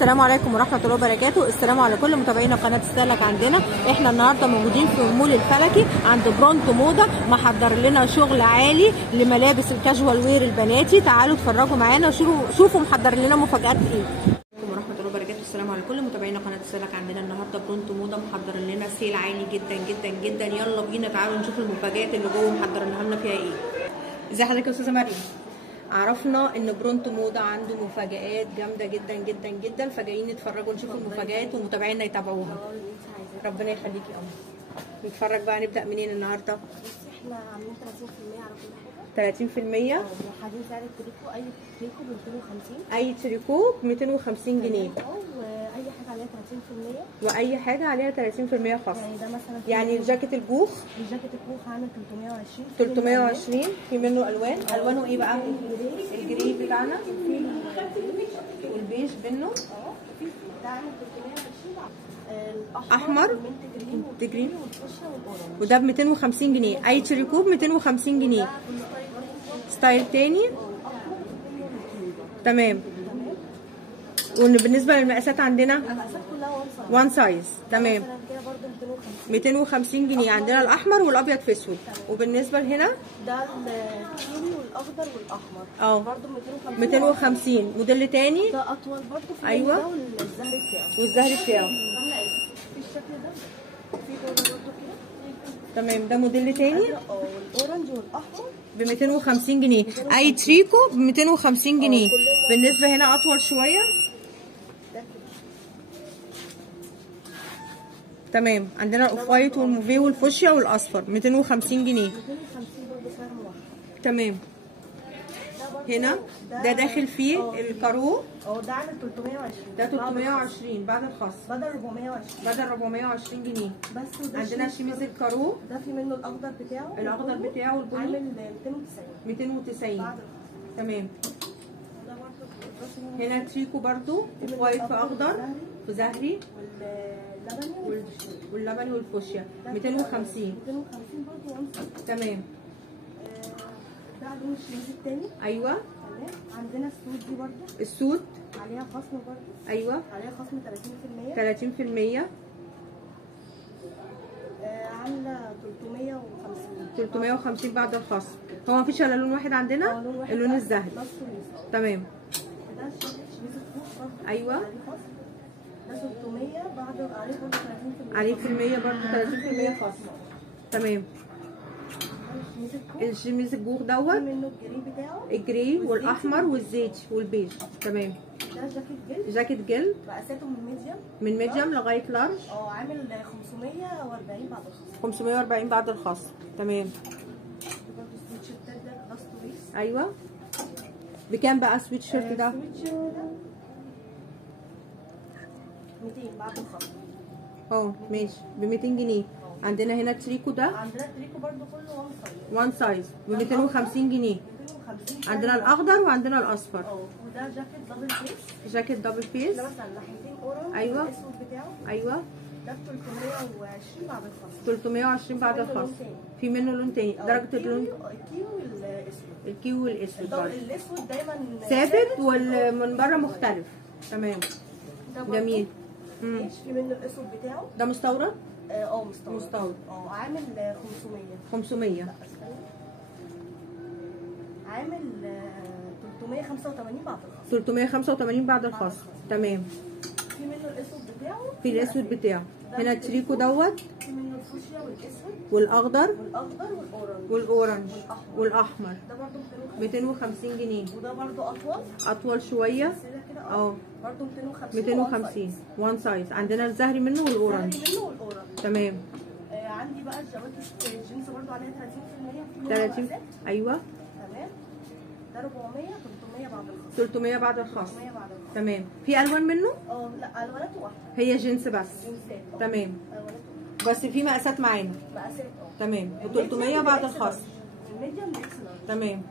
السلام عليكم ورحمه الله وبركاته. السلام على كل متابعينا قناه السلك. عندنا احنا النهارده موجودين في مول الفلكي عند برونتو موضه، محضر لنا شغل عالي لملابس الكاجوال وير البناتي. تعالوا اتفرجوا معانا وشوفوا محضر لنا مفاجآت ايه. ورحمه الله وبركاته. السلام على كل متابعينا قناه السلك. عندنا النهارده برونتو موضه محضر لنا سيل عالي جدا جدا جدا. يلا بينا تعالوا نشوف المفاجآت اللي جوه محضرينها لنا فيها ايه. ازي حضرتك يا استاذه مريم؟ عرفنا ان برونتو موضه عنده مفاجآت جامده جدا جدا جدا، فجايين نتفرجوا نشوف المفاجآت ومتابعينا يتابعوها. ربنا يخليكي يا قمر. نتفرج بقى، نبدا منين النهارده؟ بصي احنا عاملين 30% على كل حاجه. 30%؟ وحاطين سعر التريكو، اي تريكو ب 250. اي تريكو ب 250 جنيه. واي حاجه عليها 30%. واي حاجه عليها 30% خصم. يعني ده مثلا يعني الجاكيت البوخ، الجاكيت البوخ عامل 320. 320 في منه الوان. الوانه ايه بقى؟ الجري بتاعنا والبيج منه. ده عامل 320. احمر جرين وده ب 250 جنيه. اي تريكو ب 250 جنيه. ستايل تاني. تمام. وبالنسبه للمقاسات عندنا المقاسات كلها وان سايز. تمام. كده برده 250 جنيه. عندنا الاحمر والابيض في اسود. وبالنسبه لهنا ده الكيوي والاخضر والاحمر برده 250. موديل تاني ده اطول برده في ايوه. ده والزهري بتاعه والزهري بتاعه في الشكل ده. في برده كده. تمام. ده موديل تاني والاورنج والاحمر ب 250 جنيه. اي تريكو ب 250 جنيه. بالنسبه هنا اطول شويه. تمام. عندنا الاوف وايت والموفيه والفوشيا والاصفر 250 جنيه. 250 برضه سعر موحد. تمام. هنا ده داخل فيه الكارو. ده عامل 320. ده 320 بعد الخصم. بدل 420. بدل 420 جنيه. بس وده عندنا شميز الكارو. ده في منه الاخضر بتاعه. الاخضر بتاعه والبني عامل 290. تمام. ده برضه هنا تريكو برضو وايت في اخضر في زهري واللبني والفوشيا 250. 250 برضه وانسى. تمام. ده لون الشميز التاني. ايوه. تمام. عندنا السود دي برضه. السود عليها خصم برضه. ايوه. عليها خصم 30%. 30%. عامله 350. 350 بعد الخصم. هو مفيش الا لون واحد عندنا؟ لون واحد. اللون الزهري. ده تمام. شميز الكوخ برضه. ايوه. عليه خصم. ده 600 بعد عليه برضه 30%. عليه في المية برضه 30% خصم. تمام. الشميز الجوخ دوت منه الجري بتاعه. الجري والاحمر والزيتي والبيج. تمام. ده جاكيت جلد. جاكيت جلد مقاساته من ميديوم. من ميديوم لغايه لارج. عامل 540 بعد الخصم. 540 بعد الخصم. تمام. برضه السويتشيرتات ده لاست ويست. ايوه. بكام بقى السويت شيرت ده؟ السويتشيرت ده 200 بعد الخصم. ماشي ب 200 جنيه. عندنا هنا التريكو ده. عندنا التريكو برضه كله وان سايز ب 250 جنيه. 250. عندنا الاخضر وعندنا الاصفر. وده جاكيت دبل فيس. جاكيت دبل فيس. ده مثلا ناحيتين اورنج. ايوه. الاسود بتاعه. ايوه. ده 320 بعد الخصم. 320 بعد الخصم. في منه لون تاني. درجه اللون الكيو والاسود. الكيو والاسود برضه. الاسود دايما ثابت ومن بره مختلف. تمام. جميل. ماشي. في منه الاسود بتاعه. ده مستورد؟ مستورد. عامل 500. عامل 385 بعد الخصم. 385 بعد الخصم. تمام. في منه الاسود بتاعه. في الاسود بتاعه. هنا التريكو دوت. في منه الفوشيا والاسود والاخضر والاورنج والاحمر. ده برضه 250 جنيه. وده برضه اطول شويه. برضه 250 وان سايز. عندنا الزهري منه والاورنج. تمام. عندي بقى الجواكت الجينز برضه عليها 30%. 30. ايوه. تمام. ده 400. 300 بعد الخصم. 300 بعد الخصم. تمام. في الوان منه؟ لا الواناته واحده. هي جنس بس. جنسات. تمام. بس في مقاسات معانا. مقاسات تمام. و300 بعد الخصم. الميديوم اكس لارج. تمام.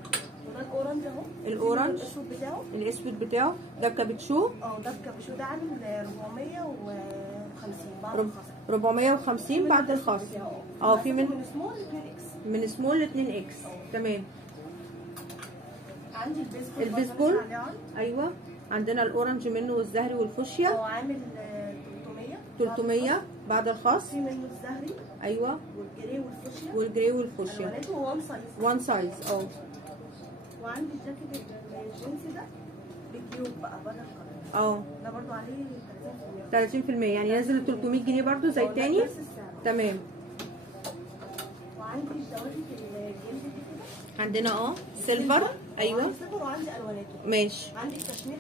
وده الاورنج اهو. الاورنج الاسود بتاعه ده بكابتشو. ده بكابتشو. ده عامل 450 بعد الخصم. 450 بعد الخصم. في من سمول ل 2 اكس. من سمول ل 2 اكس. تمام. عندي البيسبول. ايوه. عندنا الاورنج منه والزهري والفوشيا. عامل 300 بعد الخصم. في منه الزهري. ايوه. والجري والفوشيا. الواناته وان سايز. اه. وعندي الجاكيت الجينسي ده بكيوب بقى بره القطن. ده برضو عليه 30%. يعني نازل 300 جنيه برضو زي التاني. تمام. وعندي الجواكت الجلد دي كده. عندنا سيلفر. ايوه. وعندي سيلفر وعندي الواناته. ماشي. عندي الكشمير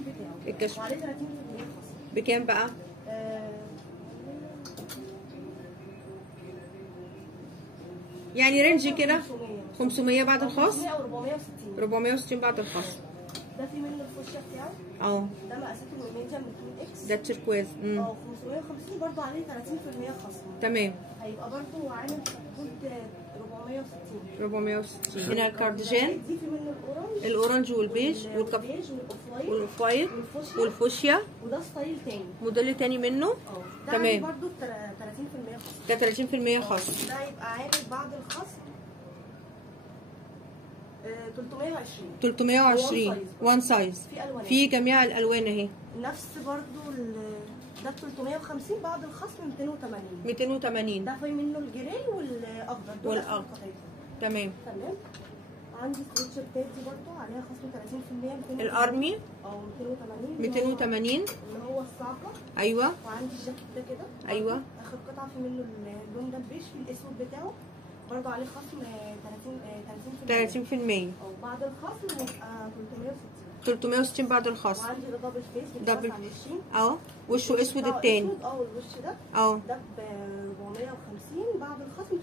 بتاعه. وعليه 30% خصم. بكام بقى؟ يعني رينج كده 500 بعد الخصم. 460 بعد الخصم. ده في منه الفوشيا بتاعه. ده مقاساته من ميديم ل 2 اكس. ده تشيركواز. 550 برضه عليه 30% خصم. تمام. هيبقى برضه عامل خطوط 460. هنا الكارديجان. دي في منه الاورنج والبيج والاوف وايت والفوشيا. وده ستايل تاني. موديل تاني منه. تمام. ده برضه 30% خصم. ده 30% خصم. ده هيبقى عامل بعد الخصم 320 وان سايز. في جميع الالوان اهي. نفس برضو ده 350 بعد الخصم 280. ده في منه الجراي والاخضر. تمام. عندي السويتشيرتات دي برضو عليها خصم 30%. الارمي 280 اللي هو الصعقه. ايوه. وعندي الجاكيت ده كده. ايوه. اخر قطعه في منه اللون ده البيج في الاسود بتاعه برضه عليه خصم 30%. بعد الخصم هيبقى 360 بعد الخصم. وعندي ده دبل فيس. دبل وشه اسود التاني. والوش ده. ده ب 450 بعد الخصم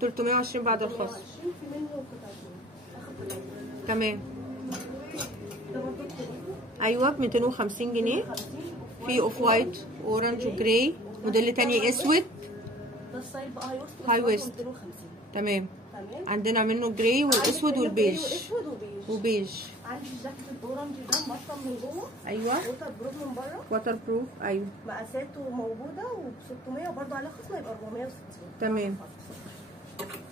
320 بعد الخصم. في منه قطعتين. اخر قطعتين. تمام. ده برضه ايوه ب 250 جنيه. في اوف وايت اورنج وجراي. موديل تاني اسود. ده الستايل بقى هاي ويست. 250. تمام. عندنا منه جراي والاسود والبيج. وبيج. عندي الجاكيت الاورنج ده مبطن من جوه. ايوه. ووتر بروف من بره. ووتر بروف. ايوه. مقاساته موجوده وب 600 وبرده عليه خصم يبقى 460. تمام.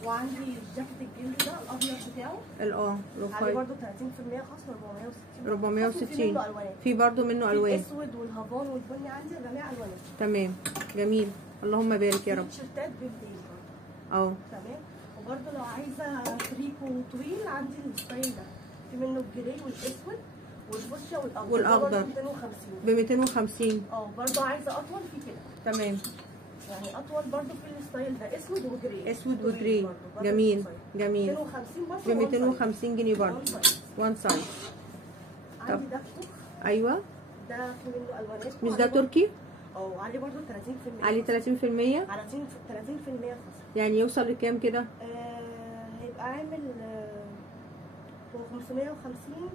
وعندي الجاكيت الجلد ده الابيض بتاعه. عليه برده 30% خصم 460. في برده منه الوان. الاسود والهافان والبني عندي جميع الوانات. تمام. جميل. اللهم بارك يا رب. تيشيرتات بالليل برده. تمام. وبرده لو عايزه تريكو طويل عندي الستايل ده. في منه الجراي والاسود والفوشيا والاخضر. ب 250. برده عايزه اطول في كده. تمام. يعني اطول برده في الستايل ده اسود وجراي. جميل. 250 برده. ب 250 جنيه برده. وان سايز. عندي ده ايوه. ده في منه الوانات. مش ده تركي؟ عليه برده 30%. عليه 30%. على 30% خصم. يعني يوصل لكام كده؟ هيبقى عامل 550.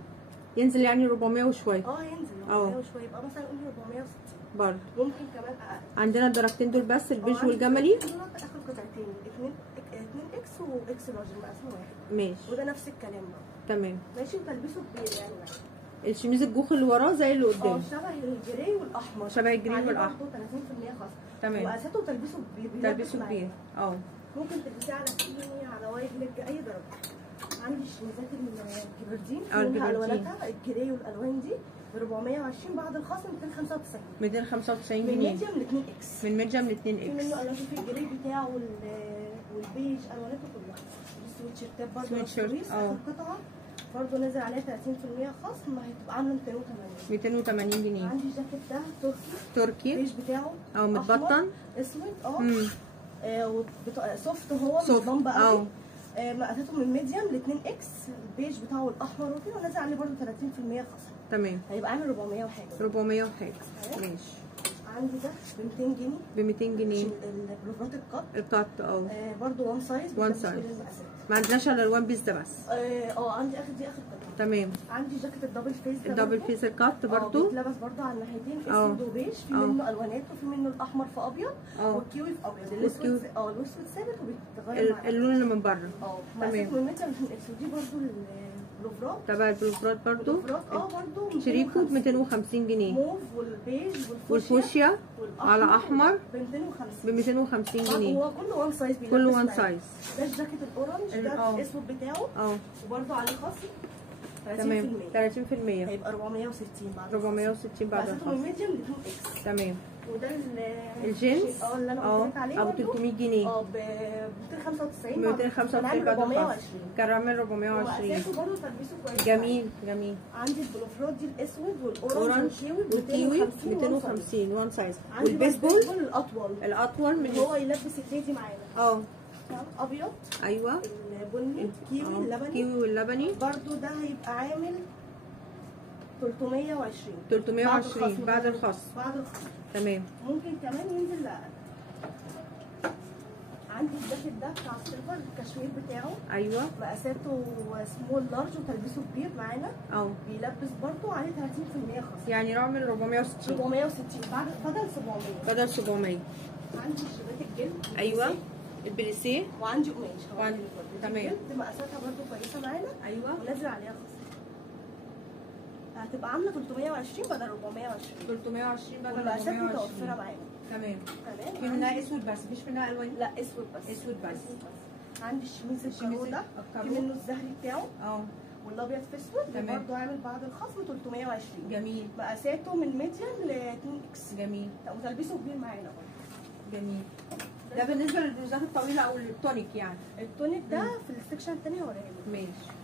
ينزل يعني 400 وشويه. ينزل 400 وشويه يبقى مثلا قولي 460 برضه. ممكن كمان اقل. عندنا الدرجتين دول بس البيج والجملي. دول اخر قطعتين 2 اكس واكس لارج مقاسهم واحد. ماشي. وده نفس الكلام بقى. تمام. ماشي. وتلبسه كبير يعني. الشميز الجوخ اللي وراه زي اللي قدام. شبه الجراي والاحمر. شبه الجراي والاحمر. 30% خصم. تمام. ومقاساته وتلبسه كبير. كبير. ممكن تلبسيه على سكيني على وايد ليج اي درجه. عندي الشميزات الجبردين. منها الواناتها الجراي والالوان دي ب 420 بعد الخصم 295. 295 جنيه. من ميديم ل 2 اكس. من ميديم ل 2 اكس. في منه الوان في الجراي بتاعه والبيج الواناته كلها. السويتشيرتات برضه القطعه برضه نازل عليها 30% خصم هتبقى عامله 280 جنيه. عندي الجاكيت ده تركي. البيج بتاعه متبطن اسود. سوفت هو مش بامب قوي. مقاساته من ميديم ل 2 اكس. البيج بتاعه الاحمر وكده ونازل عليه برده 30% خصم. تمام. هيبقى عامل 400 وحاجه. 400 وحاجه. ماشي. عندي ده ب 200 جنيه. ب 200 جنيه. البلوفرات القط برده وان سايز. ما عندناش الا الوان بيس ده بس. عندي دي اخر قطعه. تمام. عندي جاكيت الدبل فيس ده. الدبل فيس القط برده. بيتلبس برده على الناحيتين اسود وبيج. في منه الوانات وفي منه الاحمر في ابيض والكيوي في ابيض. الاسود الاسود ثابت وبيتغير مع اللون اللي من بره. تمام. من متر ودي برده البلوفرات. تبع البلوفرات برده. برده شريكه ب 250 جنيه. موف والبيج والفوشيا على احمر ب 250 جنيه. هو كله وان سايز. كله وان سايز. ده الجاكيت الاورنج ده الاسود بتاعه. وبرده عليه خصم تمام 30%. هيبقى 460 بعد 460 بعد الخصم. من ميديم ل 2 اكس. تمام. وده الجينز اللي انا قلت لك عليه ابو 300 جنيه ب 295 ب 295 بعد الخصم. كان عامل 420. ومقاساته برضه تلبيسه كويس. جميل جميل. عندي البلوفرات دي الاسود اورنج والكيوي ب 250 وان سايز. والبيسبول الاطول من هو يلبس الليدي معانا. ابيض. ايوه. البني الكيوي اللبني. الكيوي واللبني برضو ده هيبقى عامل 320 بعد الخصم. تمام. ممكن كمان ينزل لأقل. عندي الجاكيت ده بتاع السيلفر الكشمير بتاعه. ايوه. مقاساته سمول لارج وتلبيسه كبير معانا. بيلبس برضو عليه 30% خصم. يعني نوع من 460 بدل 700. عندي شبات الجلد. ايوه. البليسيه. وعندي قماش. تمام. الجلد مقاساتها برضو كويسه معانا. ايوه. ونازل عليها خصم. هتبقى عامله 320 بدل 420. 320 بدل 420. والمقاسات متوفره معانا. تمام. في منها اسود بس مفيش منها الوان؟ لا اسود بس. عندي الشميز الكارو ده في منه الزهري بتاعه. والابيض في اسود. برضه عامل بعد الخصم 320. جميل. مقاساته من ميديم ل 2 اكس. جميل. وتلبيسه كبير معانا برضه. جميل. ده بالنسبه للبلوزات الطويله او التونيك يعني. التونيك ده في السكشن الثاني هوريه لك. ماشي.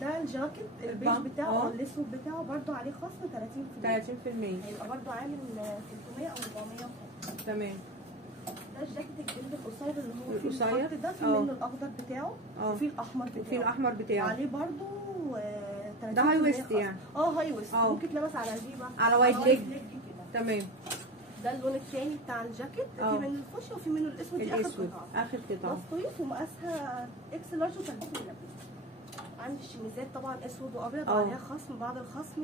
ده الجاكيت البيج بتاعه الاسود بتاعه برضو عليه خصم 30%. هيبقى برضو عامل 300 او 400. تمام. ده الجاكيت الجلد القصير اللي هو فيه الخط ده في منه الاخضر بتاعه وفي الاحمر بتاعه. عليه برضو 30%. ده هاي ويست يعني. هاي ويست. ممكن تلبس على جيبه على وايد ليج. تمام. ده اللون الثاني بتاع الجاكيت. في منه الفوشيا وفي منه الاسود. دي اخر قطعه مصطويف ومقاسها اكس لارج وتلبيسه ملبس. عندي الشميزات طبعا اسود وابيض وعليها خصم بعد الخصم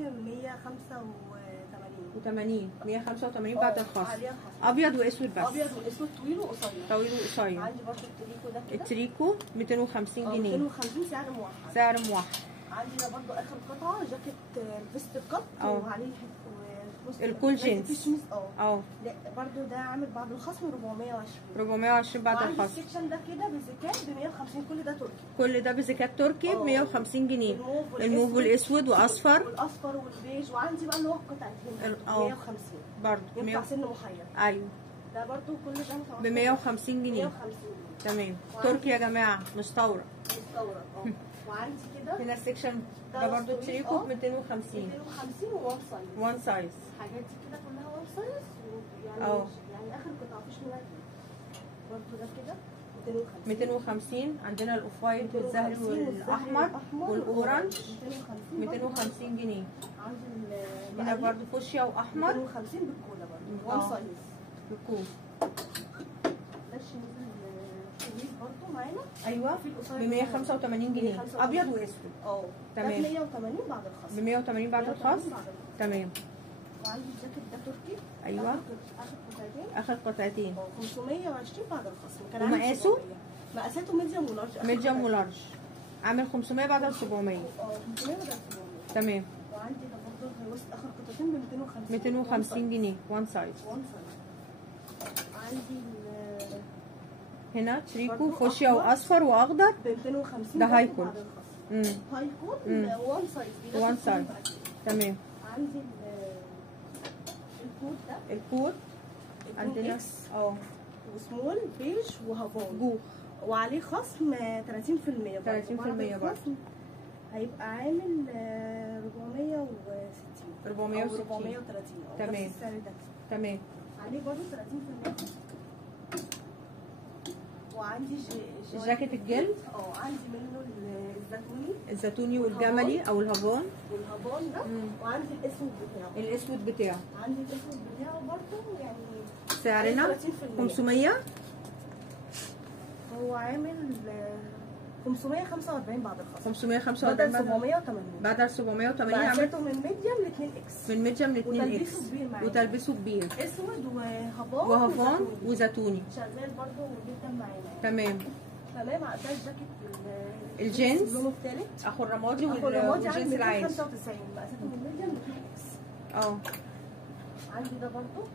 185 بعد الخصم. ابيض واسود بس. ابيض واسود طويل وقصير. عندي برضه التريكو ده كده. التريكو 250 جنيه. 250 سعر موحد. عندي ده برضه اخر قطعه جاكيت الفيست القط وعليه الكول جينز. لا برضه ده عامل بعد الخصم 420 بعد الخصم. السكشن ده كده بزكاه ب 150. كل ده بزكاه تركي ب 150 جنيه. الموف الاسود واصفر والبيج. وعندي بقى اللي هو قطعتين 150 برضه. ينفع سن محير. ايوه. ده برضه كل ده متوسط ب 150 جنيه. تمام. تركي يا جماعه مستورد. وعندي كده هنا السكشن ده برضه تريكو ب 250 وان سايز. الحاجات دي كده كلها وان سايز. يعني اخر قطعه مفيش منها برضه ده كده 250. عندنا الاوف وايت والزهري والاحمر والاورنج 250 جنيه. عندي هنا برضه فوشيا واحمر 250 بالكولا برضه وان سايز بالكولا. ده الشميز برضه معانا. ايوه. ب 185 جنيه ابيض واسود. تمام. ب 180 بعد الخصم. ب 180 بعد الخصم. تمام. وعندي الجاكيت ده تركي. ايوه. اخر قطعتين 520 بعد الخصم. كان ومقاسه؟ مقاساته ميديوم ولارج. عامل 500 بعد 700. 500 بعد 700. تمام. وعندي ده برضه وسط اخر قطعتين ب 250 جنيه وان سايز. عندي هنا تريكو فوشيا واصفر واخضر ب 250. ده هاي كول. هاي كول وان سايز. تمام. عندي الكود عندنا وسمول بيج وهافون جوخ وعليه خصم 30%. 30% برضه. هيبقى عامل 430. تمام. تمام. عليه برضه 30%. وعندي جاكيت الجلد. عندي منه الزيتوني والجملي او الهافون ده. وعندي الاسود بتاعه. عندي الاسود بتاعه برضه يعني سعرنا 500. هو عامل 545 بعد الخصم. 545 بدل 780. بدل 780. مقاساته من ميديم ل 2 اكس. من ميديم ل 2 اكس. وتلبسه كبير. اسود وهافون وزيتوني. شغال برضه جدا معانا. تمام. ده الجاكيت الجينز اللون الثالث اخو الرمادي والجينز العادي. 95 مقاساته من ميديم ل 2 اكس. عندي ده برضه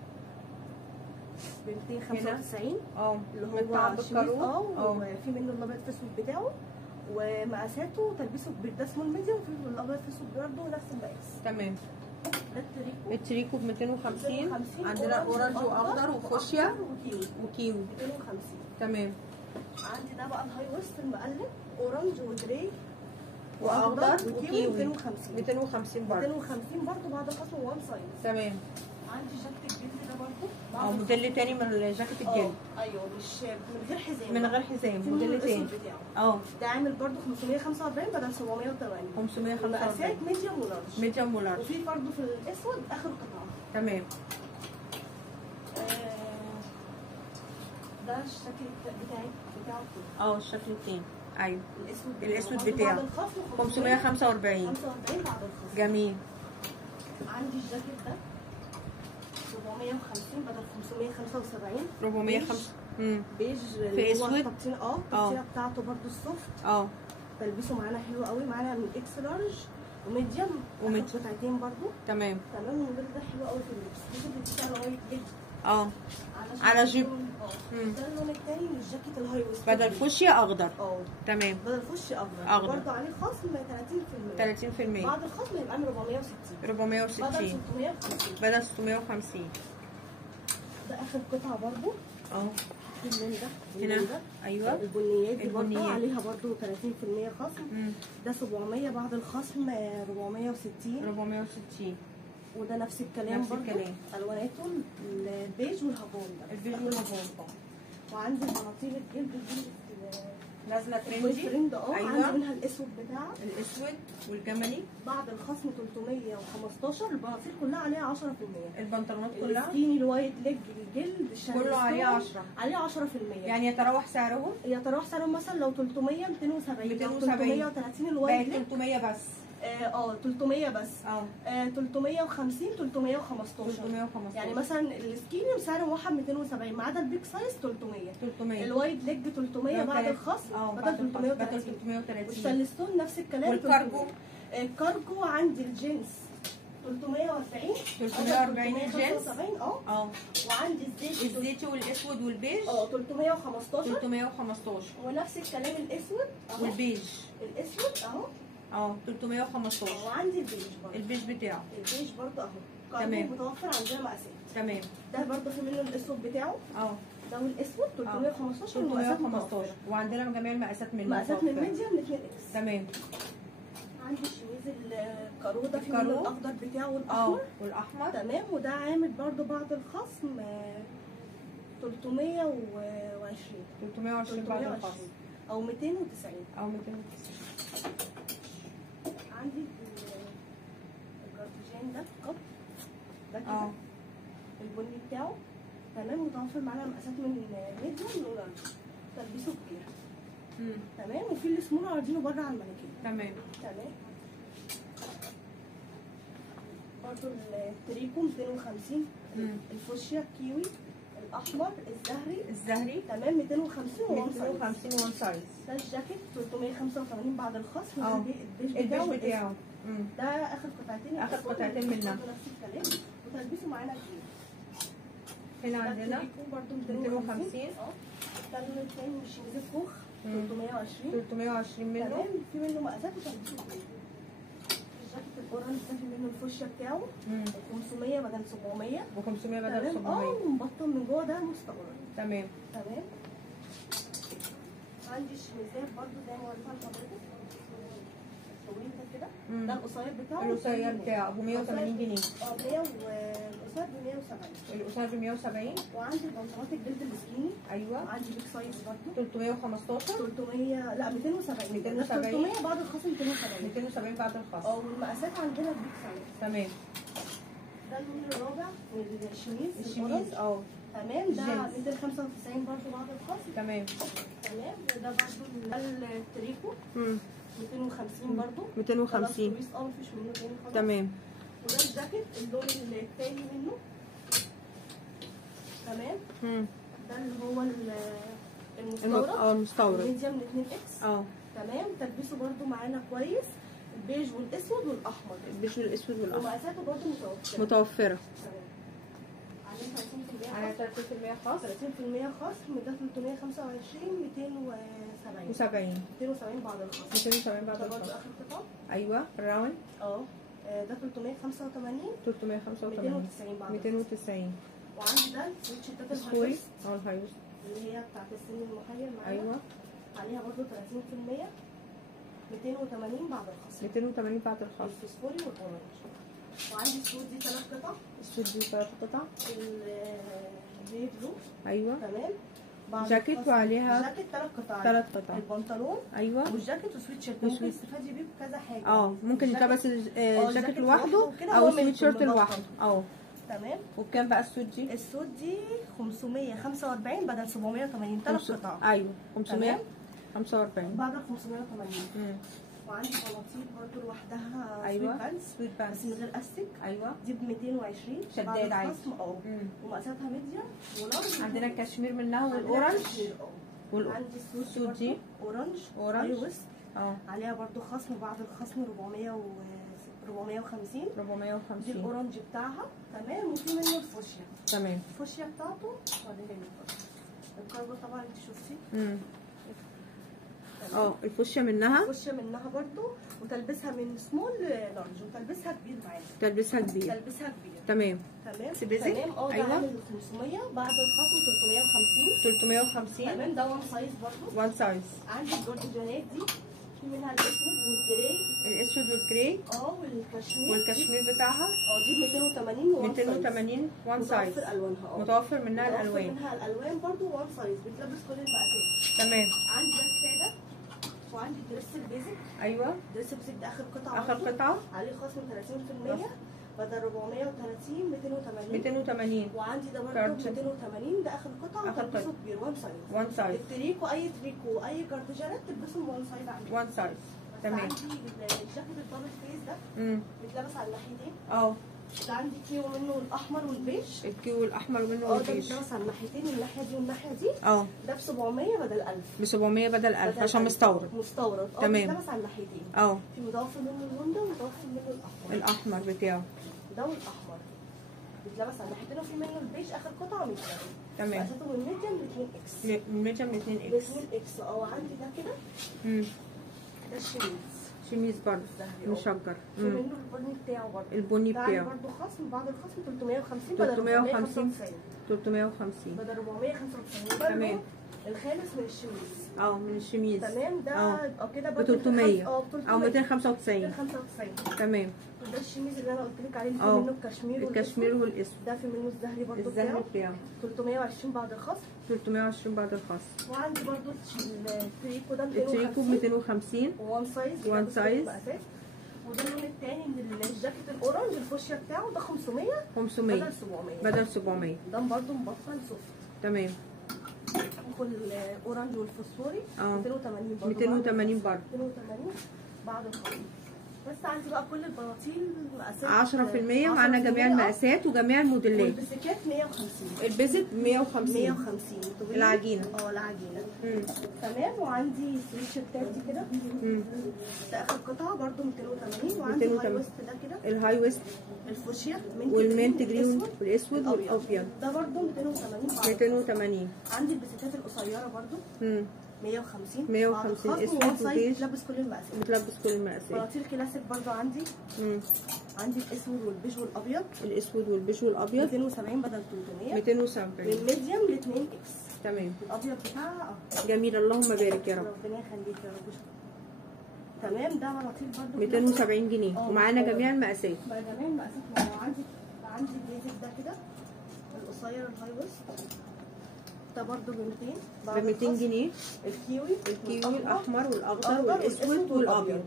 ب 295 اللي هو بتاع بالكارو. وفي منه الابيض الاسود بتاعه ومقاساته تلبسه ده اسمه الميديوم، وفي الابيض في اسود برضه نفس المقاس. تمام. ده التريكو. التريكو ب 250. عندنا اورنج واخضر وفوشيا وكيوي 250. تمام. عندي ده بقى الهاي ويست المقلب، اورنج وجراي واخضر وكيوي 250. 250 برضه. 250 برضه بعد خصم 1 سايز. تمام. عندي جاكيت الجلد ده برضه موديل تاني من الجاكيت الجلد. ايوه، مش من غير حزام. من غير حزام، موديل تاني. ده عامل برضه 545 بدل 780. 545. مقاسات ميديوم ولارج. ميديوم ولارج. وفي برضه في الاسود اخر قطعه. تمام. ده الشكل بتاعه كده. الشكل التاني. ايوه. الاسود بتاعه. بعد الخصم 545. 45 بعد الخصم. جميل. عندي الجاكيت ده 450 بدل 575. 450. بيج في اسود. التبطينه بتاعته برضو السوفت. تلبسه معانا حلو قوي، معانا من اكس لارج وميديوم قطعتين برضو. تمام. الموديل ده حلو قوي في اللبس. الجاكيت بتاعه لايت جدا. على جيب. ده اللون التاني من الجاكيت الهاي ويست بدل فوشيا اخضر. تمام. بدل فوشيا اخضر. برضه عليه خصم 30%. بعد الخصم يبقى عامل 460. 460 بدل 650. ده اخر قطعه برضه. اللون ده هنا. ايوه. البنيات دي برضه عليها برضه 30% خصم. ده 700 بعد الخصم 460. 460. وده نفس الكلام برضه. الواناته البيج والهافون ده. البيج والهافون. وعندي البناطيل الجلد دي نازله ترند. أيوة. عندي منها الاسود بتاعها. الاسود والجملي. بعد الخصم 315. البناطيل كلها عليها 10%. البنطلونات كلها. السكيني الوايت ليج الجلد كله عليه 10. عليه 10%. يعني يتراوح سعرهم؟ مثلا لو 300 270. 330 الوايت ليج 300 بس. 300 بس. 350 315. يعني مثلا السكيني بسعر موحد 270 ما عدا البيج سايز 300. الوايد ليج 300 بعد الخصم بدل 330. والشالستون نفس الكلام. والكارجو؟ الكارجو عندي الجينز 340 جينز. وعندي الزيتي والاسود والبيج 315. ونفس الكلام الاسود والبيج. الاسود 315. وعندي البيج برضه. البيج بتاعه. البيج برضه تمام. متوفر عندنا مقاسات. تمام. ده برضه في منه الاسود بتاعه. ده والاسود 315. 315. وعندنا جميع المقاسات من مقاسات من ميديوم ل 2 اكس. تمام. عندي الشميز الكارو ده في منه الاخضر بتاعه والاحمر. تمام. وده عامل برضه بعد الخصم 320. 320 بعد الخصم. او 290. عندي الجارتيجان ده ده كده البني بتاعه تمام. متوفر معانا مقاسات من ميديوم لولارج. تلبسه كبير. تمام. وفي السمول عارضينه بره على المانيكين. تمام. برضه التريكو 250. الفوشيا الكيوي الاحمر الزهري تمام 250 وان سايز. ده الجاكيت 385 بعد الخصم. البيج بتاعه. ده اخر قطعتين منها. نفس الكلام. وتلبسه معانا كتير. هنا عندنا برضه 250. ده اللون التاني من الشميز الكوخ 320 منه. تمام. في منه مقاسات وتلبسه كتير. الجاكيت الاورنج ده في منه الفوشيا بتاعه 500 بدل 700. و500 بدل 700. ومبطن من جوه ده مستورد. تمام. عندي الشميزات برضه زي ما قلت لحضرتك الطويل ده كده. ده القصير بتاعه ابو 180 جنيه. والقصير ب 170. القصير ب 170. وعندي البنطلونات الجلد السكيني. ايوه. عندي بيج سايز برضه 315. 300 لا 270. 300 بعد الخصم 270 بعد الخصم. والمقاسات عندنا بيج سايز. تمام. ده اللون الرابع من الشميز. تمام. ده 295 برضه بعد الخصم. تمام. ده برضه التريكو 250 برضه. 250. مفيش منه تاني خالص. تمام. وده الجاكيت اللون التاني منه. تمام. ده اللي هو المستورد. الميديوم ل 2 اكس. تمام. تلبسه برضه معانا كويس. البيج والاسود والاحمر. ومقاساته برضه متوفره. تمام. عليه 30% عليها 30% خاص. 30% خصم. ده 325 270 بعد الخصم. 270 بعد ده برضه الخصم. اخر قطعه. ايوه الراوند. ده 385 290 بعد 290. وعندي ده سويتشات سكوري الهايوس اللي هي بتاعت السن المحير معانا. ايوه عليها برضه 30% 280 بعد الخصم. 280 بعد الخصم. الفوسفوري والاورنج. وعندي السود دي 3 قطع. السود دي 3 قطع. البيج بلو. ايوه تمام. جاكيت وعليها جاكيت 3 قطع. 3 قطع. البنطلون ايوه والجاكيت وسويتشيرت. ممكن تستفادي بيه بكذا حاجه. ممكن يتلبس الجاكيت لوحده او السويتشيرت لوحده. تمام. وبكام بقى السود دي؟ السود دي 545 بدل 780. 3 قطع. ايوه 545 بعد 580. وعندي بناطيل برضو لوحدها. ايوه سويت بانس بس من غير استك. ايوه دي ب 220 شداد عادي. ومقاساتها ميديا ولارج. عندنا الكشمير منها والاورنج. عندي السود دي اورنج هاي ويست. عليها برضو خصم. بعد الخصم 450. دي الاورنج بتاعها. تمام. وفي منه الفوشيا. تمام. الفوشيا بتاعته وريها لك. الكاربو طبعا انت شفتي. الفوشيا منها. الفوشيا منها برضو. وتلبسها من سمول لارج. وتلبسها كبير معانا. تلبسها كبير. تمام. تمام. ايوه. ده 500 بعد الخصم 350. تمام. ده وان سايز برضو. وان سايز. عندي الجورديانات دي في منها الاسود والجراي. الاسود والجراي. والكشمير بتاعها. دي ب 280 280 وان سايز. متوفر الوانها. متوفر منها الالوان. متوفر منها الالوان برضو. وان سايز بتلبس كل المقاسات. تمام. عندي ده الساده. وعندي دريس البيزك. ايوه دريس البيزك ده اخر قطعه. اخر قطعه. عليه خصم 30% بدل 430 280. وعندي ده برضه 280. ده اخر قطعه. وتلبسه كبير وان سايز. التريكو اي جارديجانات تلبسهم وان سايز عندي. وان سايز. تمام. عندي الجاكيت الدبل فيس ده بيتلبس على الناحيتين. ده عندي كيو منه الاحمر والبيج. الكيو الاحمر منه والبيج. ده بيتلبس على الناحيتين. الناحيه دي والناحيه دي. ده ب 700 بدل 1000. ب 700 بدل 1000 عشان مستورد. تمام. بيتلبس على الناحيتين. في متوفر منه اللون ده ومتوفر منه الاحمر بتاعه. ده والاحمر بيتلبس على الناحيتين. وفي منه البيج اخر قطعه ميديم. تمام. مقاساته من ميديم ل 2 اكس. من ميديم ل 2 اكس. عندي ده كده. ده شميز برضه مشجر. في منه البني بتاعه برضه. البني بتاعه. ده برضه خصم. بعد الخصم 350 بدل 350 بدل 495. تمام. الخامس من الشميز. من الشميز. تمام. ده كده ب 300 او 295. تمام. ده الشميز اللي انا قلت لك عليه. اللي منه الكشمير والاسود. ده في منه الزهري برضه. الزهري بتاعه 320 بعد الخصم. 320 بعد الخصم. وعندي برضه التريكو ده 250. التريكو ب 250 وان سايز. وده اللون الثاني من الجاكيت الاورنج الفوشيا بتاعه. ده 500 بدل 700. ده برضه مبطل سوفت. تمام. الاورنج والفوسفوري 280 برضه. 280 بعد الخصم. بس عندي بقى كل البناطيل مقاسات 10% معانا جميع المقاسات وجميع الموديلات. والبسكات 150. البيزك 150. العجينه. العجينه. تمام. وعندي السويتشيرتات دي كده. ده اخر قطعه برده 280. وعندي الهاي ويست ده كده. الهاي ويست الفوشيا والمنت جرين والاسود والابيض. ده برده 280. عندي البسكات القصيره برده 150 اسود وبيج. بتلبس كل المقاسات. بناطيل كلاسيك برضو عندي. عندي الاسود والبيج والابيض. 270 بدل 300. 270 من ميديم ل 2 اكس. تمام. الابيض بتاعها جميل. اللهم بارك يا رب. ربنا يخليك يا رب. تمام. ده بناطيل برضو 270 جنيه ومعانا جميع المقاسات. جميع المقاسات. عندي البيزك ده كده القصير الهاي ويست. ده برضه ب 200 جنيه. الكيوي الاحمر والاخضر والاسود والابيض.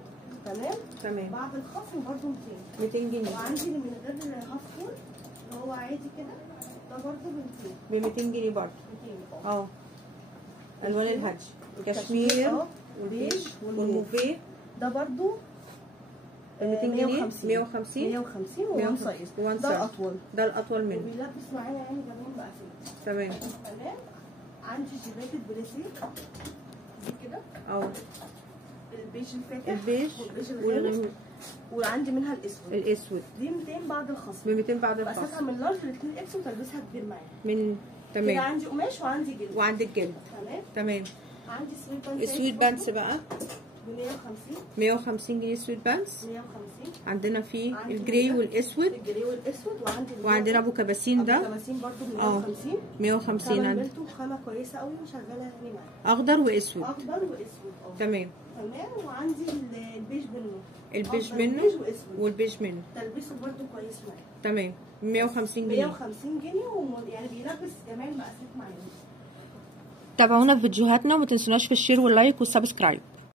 تمام. بعد الخصم برضه 200 جنيه. وعندي اللي من غير هاف فول اللي هو عادي كده. ده برضه ب 200 جنيه برضه. الوان الهج كشمير والبيج والموفيه. ده برضه 200 جنيه. 150 وان سايز. ده الاطول منه. وبيلبس معايا يعني جميع المقاسات. تمام. عندي جيبات البليسيه دي كده. البيج الفاتح، البيج والغامق، وعندي منها الاسود. دي 200 بعد الخصم. ب 200 بعد الخصم. مقاساتها من لارج ل 2 اكس وتلبسها كبير معايا. من تمام. كده عندي قماش وعندي جلد. وعندك جلد. تمام. عندي سويت بانس. السويت بانس بقى ب 150. 150 جنيه سويت بانس. 150. عندنا فيه الجراي والاسود. الجراي والاسود، وعندنا ابو كباسين ده. ابو كباسين برده ب 150. 150 عندي خامه كويسه قوي وشغاله يعني معايا. اخضر واسود. اخضر واسود. تمام. وعندي البيج منه. البيج منه والبيج منه تلبسه برده كويس معايا. تمام. 150 جنيه. 150 جنيه يعني بيلبس جميع المقاسات معايا. تابعونا في فيديوهاتنا وما تنسوناش في الشير واللايك والسبسكرايب.